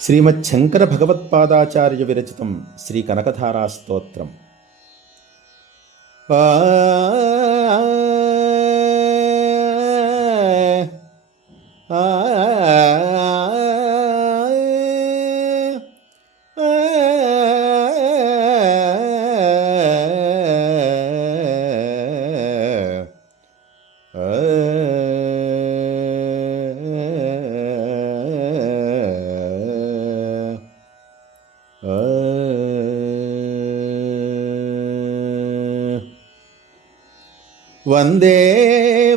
శ్రీమచ్చంకర భగవత్పాదాచార్య విరచితం శ్రీ కనకధారా స్తోత్రం. ఆ వందే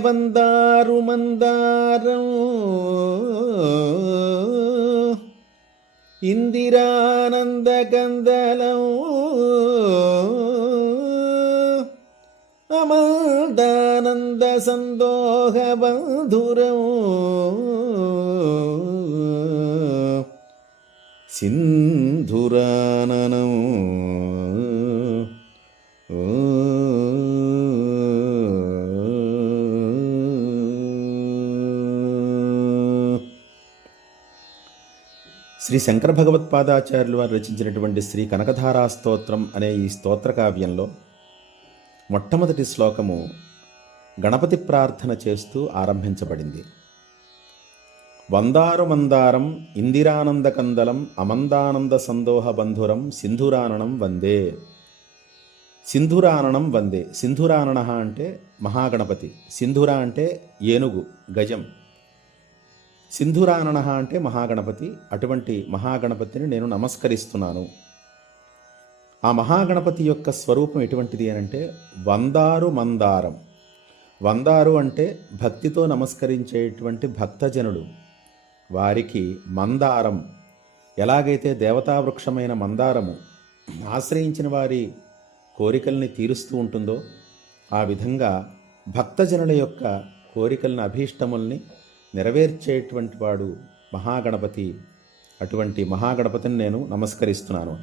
వందారు మందారం ఇందిరానంద కందలం అమల్దానంద సందోహ బంధురం సింధురాననం శ్రీ శంకర భగవత్పాదాచార్యులు వారు రచించినటువంటి శ్రీ కనకధారా స్తోత్రం అనే ఈ స్తోత్ర కావ్యంలో మొట్టమొదటి శ్లోకము గణపతి ప్రార్థన చేస్తూ ఆరంభించబడింది. వందారు మందారం ఇందిరానంద కందలం అమందానంద సందోహ బంధురం సింధురాననం వందే. సింధురాననం వందే. సింధురానన అంటే మహాగణపతి, సింధుర అంటే ఏనుగు గజం, సింధురానన అంటే మహాగణపతి. అటువంటి మహాగణపతిని నేను నమస్కరిస్తున్నాను. ఆ మహాగణపతి యొక్క స్వరూపం ఎటువంటిది అనంటే వందారు మందారం. వందారు అంటే భక్తితో నమస్కరించేటువంటి భక్తజనుడు, వారికి మందారం. ఎలాగైతే దేవతావృక్షమైన మందారము ఆశ్రయించిన వారి కోరికల్ని తీరుస్తూ ఉంటుందో, ఆ విధంగా భక్తజనుల యొక్క కోరికలను అభీష్టముల్ని నెరవేర్చేటువంటి వాడు మహాగణపతి. అటువంటి మహాగణపతిని నేను నమస్కరిస్తున్నాను.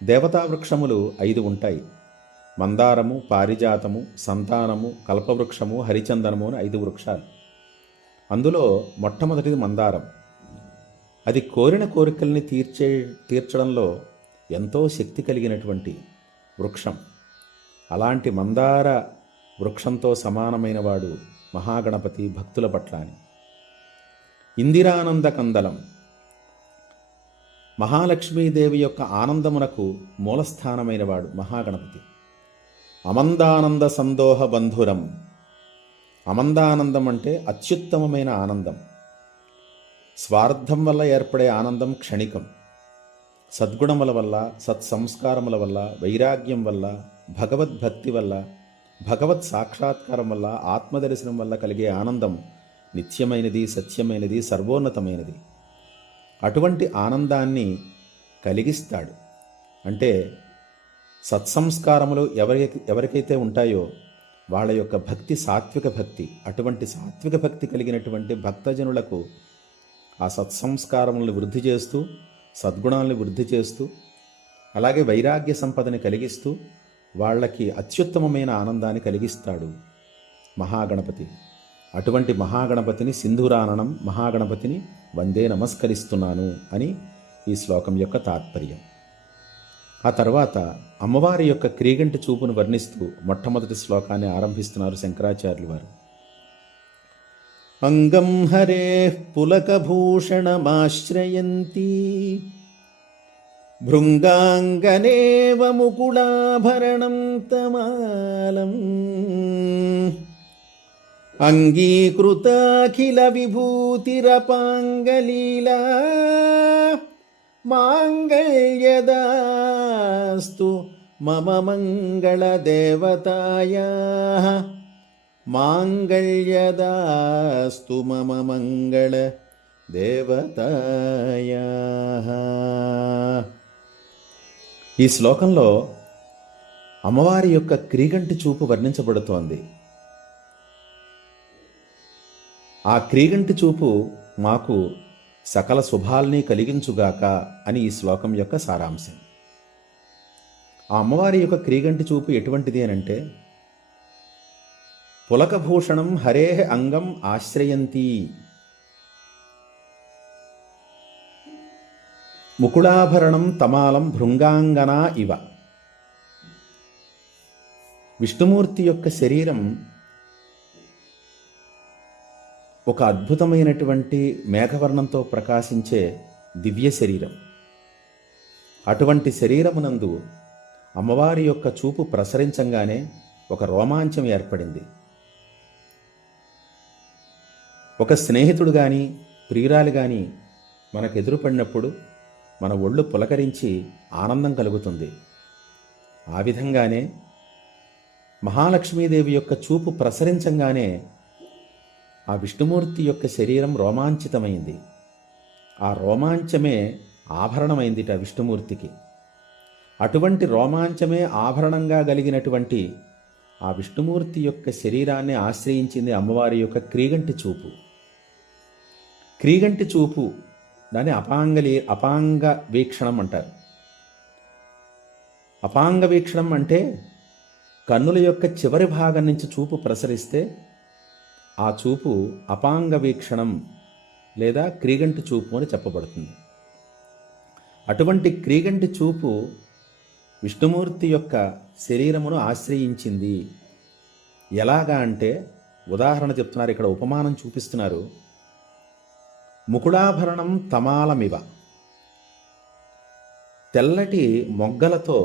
దేవతావృక్షములు 5 ఉంటాయి. మందారము, పారిజాతము, సంతానము, కల్పవృక్షము, హరిచందనము అని 5 వృక్షాలు. అందులో మొట్టమొదటిది మందారం. అది కోరిన కోరికల్ని తీర్చడంలో ఎంతో శక్తి కలిగినటువంటి వృక్షం. అలాంటి మందార వృక్షంతో సమానమైన వాడు మహాగణపతి భక్తుల పట్ల అని. ఇందిరానంద కందలం, మహాలక్ష్మీదేవి యొక్క ఆనందమునకు మూలస్థానమైన వాడు మహాగణపతి. అమందానంద సందోహ బంధురం. అమందానందం అంటే అత్యుత్తమమైన ఆనందం. స్వార్థం వల్ల ఏర్పడే ఆనందం క్షణికం. సద్గుణముల వల్ల, సత్సంస్కారముల వల్ల, వైరాగ్యం వల్ల, భగవద్భక్తి వల్ల, భగవత్ సాక్షాత్కారం వల్ల, ఆత్మదర్శనం వల్ల కలిగే ఆనందం నిత్యమైనది, సత్యమైనది, సర్వోన్నతమైనది. అటువంటి ఆనందాన్ని కలిగిస్తాడు. అంటే సత్సంస్కారములు ఎవరికైతే ఉంటాయో వాళ్ళ యొక్క భక్తి సాత్విక భక్తి. అటువంటి సాత్విక భక్తి కలిగినటువంటి భక్తజనులకు ఆ సత్సంస్కారములను వృద్ధి చేస్తూ, సద్గుణాలను వృద్ధి చేస్తూ, అలాగే వైరాగ్య సంపదని కలిగిస్తూ వాళ్ళకి అత్యుత్తమమైన ఆనందాన్ని కలిగిస్తాడు మహాగణపతి. అటువంటి మహాగణపతిని సింధురాననం, మహాగణపతిని వందే నమస్కరిస్తున్నాను అని ఈ శ్లోకం యొక్క తాత్పర్యం. ఆ తర్వాత అమ్మవారి యొక్క క్రీగంటి చూపును వర్ణిస్తూ మొట్టమొదటి శ్లోకాన్ని ఆరంభిస్తున్నారు శంకరాచార్యులు వారు. అంగం హరే పులకభూషణమాశ్రయంతి భృంగాంగనేవ ముకుళాభరణం తమాలం అంగీకృతాఖిల విభూతిరపాంగలీలా మాంగళ్యదాస్తు మమ మంగళదేవతాయాః మాంగళ్యదాస్తు మమ మంగళదేవతాయాః. ఈ శ్లోకంలో అమ్మవారి యొక్క క్రీగంటి చూపు వర్ణించబడుతోంది. ఆ క్రీగంటి చూపు మాకు సకల శుభాల్ని కలిగించుగాక అని ఈ శ్లోకం యొక్క సారాంశం. ఆ అమ్మవారి యొక్క క్రీగంటి చూపు ఎటువంటిది అనంటే, పులకభూషణం హరేః అంగం ఆశ్రయంతి. ముకుళాభరణం తమాలం భృంగాంగనా ఇవ. విష్ణుమూర్తి యొక్క శరీరం ఒక అద్భుతమైనటువంటి మేఘవర్ణంతో ప్రకాశించే దివ్య శరీరం. అటువంటి శరీరమునందు అమ్మవారి యొక్క చూపు ప్రసరించంగానే ఒక రోమాంచం ఏర్పడింది. ఒక స్నేహితుడు కానీ ప్రియురాలు కానీ మనకు ఎదురుపడినప్పుడు మన ఒళ్ళు పులకరించి ఆనందం కలుగుతుంది. ఆ విధంగానే మహాలక్ష్మీదేవి యొక్క చూపు ప్రసరించంగానే ఆ విష్ణుమూర్తి యొక్క శరీరం రోమాంచితమైంది. ఆ రోమాంచమే ఆభరణమైందిట విష్ణుమూర్తికి. అటువంటి రోమాంచమే ఆభరణంగా కలిగినటువంటి ఆ విష్ణుమూర్తి యొక్క శరీరాన్ని ఆశ్రయించింది అమ్మవారి యొక్క క్రీగంటి చూపు. క్రీగంటి చూపు దాన్ని అపాంగ వీక్షణం అంటారు. అపాంగ వీక్షణం అంటే కన్నుల యొక్క చివరి భాగం నుంచి చూపు ప్రసరిస్తే ఆ చూపు అపాంగ వీక్షణం లేదా క్రీగంటి చూపు అని చెప్పబడుతుంది. అటువంటి క్రీగంటి చూపు విష్ణుమూర్తి యొక్క శరీరమును ఆశ్రయించింది. ఎలాగా అంటే ఉదాహరణ చెప్తున్నారు, ఇక్కడ ఉపమానం చూపిస్తున్నారు. ముకుళాభరణం తమాలమివ, తెల్లటి మొగ్గలతో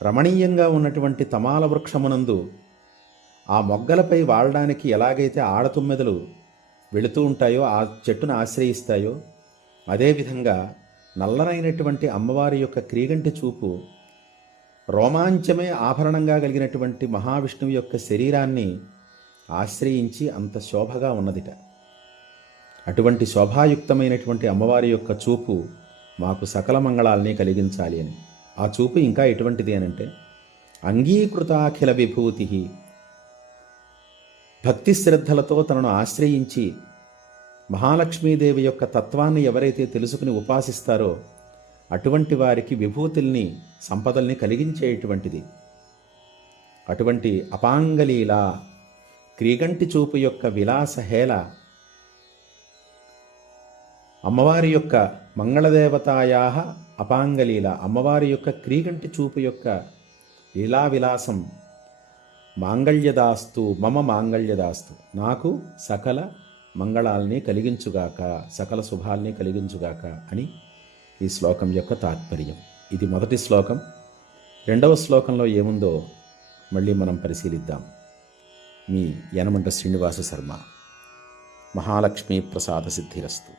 రమణీయంగా ఉన్నటువంటి తమాల వృక్షమునందు ఆ మొగ్గలపై వాడడానికి ఎలాగైతే ఆడతుమ్మెదలు వెళుతూ ఉంటాయో, ఆ చెట్టును ఆశ్రయిస్తాయో, అదేవిధంగా నల్లనైనటువంటి అమ్మవారి యొక్క క్రీగంటి చూపు రోమాంచమే ఆభరణంగా కలిగినటువంటి మహావిష్ణువు యొక్క శరీరాన్ని ఆశ్రయించి అంత శోభగా ఉన్నదిట. అటువంటి శోభాయుక్తమైనటువంటి అమ్మవారి యొక్క చూపు మాకు సకల మంగళాలని కలిగించాలి అని. ఆ చూపు ఇంకా ఎటువంటిది అనంటే అంగీకృతాఖిల విభూతి. భక్తి శ్రద్ధలతో తనను ఆశ్రయించి మహాలక్ష్మీదేవి యొక్క తత్వాన్ని ఎవరైతే తెలుసుకుని ఉపాసిస్తారో అటువంటి వారికి విభూతుల్ని సంపదల్ని కలిగించేటువంటిది. అటువంటి అపాంగలీల క్రీగంటి చూపు యొక్క విలాసహేళ అమ్మవారి యొక్క మంగళదేవతాయా అపాంగలీల, అమ్మవారి యొక్క క్రీగంటి చూపు యొక్క లీలా విలాసం మాంగళ్యదాస్తు మమ మాంగళ్యదాస్తు, నాకు సకల మంగళాల్ని కలిగించుగాక, సకల శుభాల్ని కలిగించుగాక అని ఈ శ్లోకం యొక్క తాత్పర్యం. ఇది మొదటి శ్లోకం. రెండవ శ్లోకంలో ఏముందో మళ్ళీ మనం పరిశీలిద్దాం. మీ యనమంట శ్రీనివాస శర్మ. మహాలక్ష్మీ ప్రసాద సిద్ధిరస్తు.